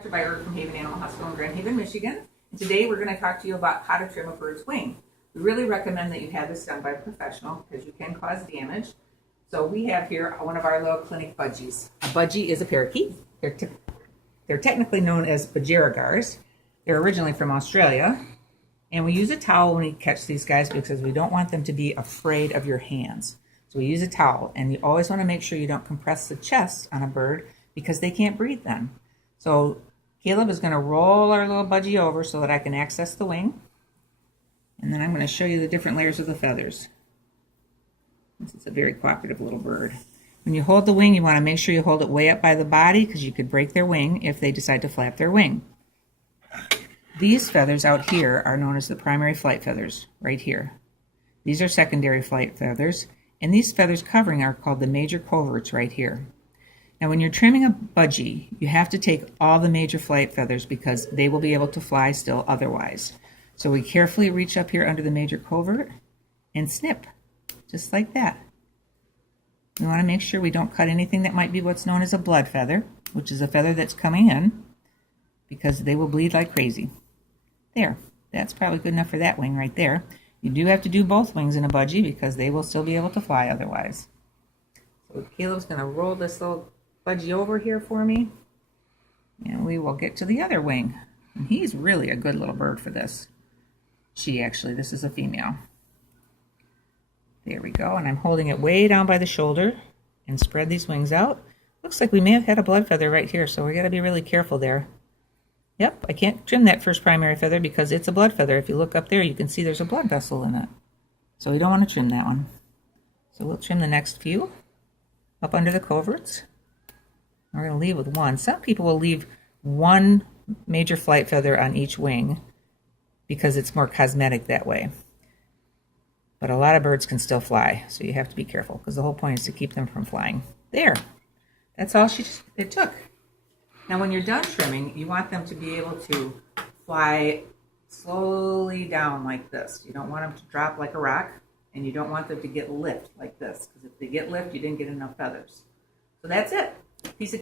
Dr. Byron from Haven Animal Hospital in Grand Haven, Michigan. And today we're going to talk to you about how to trim a bird's wing. We really recommend that you have this done by a professional because you can cause damage. So we have here one of our little clinic budgies. A budgie is a parakeet. They're technically known as budgerigars. They're originally from Australia. And we use a towel when we catch these guys because we don't want them to be afraid of your hands. So we use a towel, and you always want to make sure you don't compress the chest on a bird because they can't breathe then. So Caleb is going to roll our little budgie over so that I can access the wing. And then I'm going to show you the different layers of the feathers. This is a very cooperative little bird. When you hold the wing, you want to make sure you hold it way up by the body because you could break their wing if they decide to flap their wing. These feathers out here are known as the primary flight feathers, right here. These are secondary flight feathers, and these feathers covering are called the major coverts right here. Now when you're trimming a budgie, you have to take all the major flight feathers because they will be able to fly still otherwise. So we carefully reach up here under the major covert and snip, just like that. We want to make sure we don't cut anything that might be what's known as a blood feather, which is a feather that's coming in, because they will bleed like crazy. There, that's probably good enough for that wing right there. You do have to do both wings in a budgie because they will still be able to fly otherwise. So Caleb's going to roll this little budgie over here for me, and we will get to the other wing. And he's really a good little bird for this. This is a female. There we go, and I'm holding it way down by the shoulder and spread these wings out. Looks like we may have had a blood feather right here, so we got to be really careful there. Yep, I can't trim that first primary feather because it's a blood feather. If you look up there, you can see there's a blood vessel in it. So we don't want to trim that one. So we'll trim the next few up under the coverts. We're going to leave with one. Some people will leave one major flight feather on each wing because it's more cosmetic that way. But a lot of birds can still fly, so you have to be careful because the whole point is to keep them from flying. There, that's all it took. Now when you're done trimming, you want them to be able to fly slowly down like this. You don't want them to drop like a rock, and you don't want them to get lift like this, because if they get lift, you didn't get enough feathers. So that's it.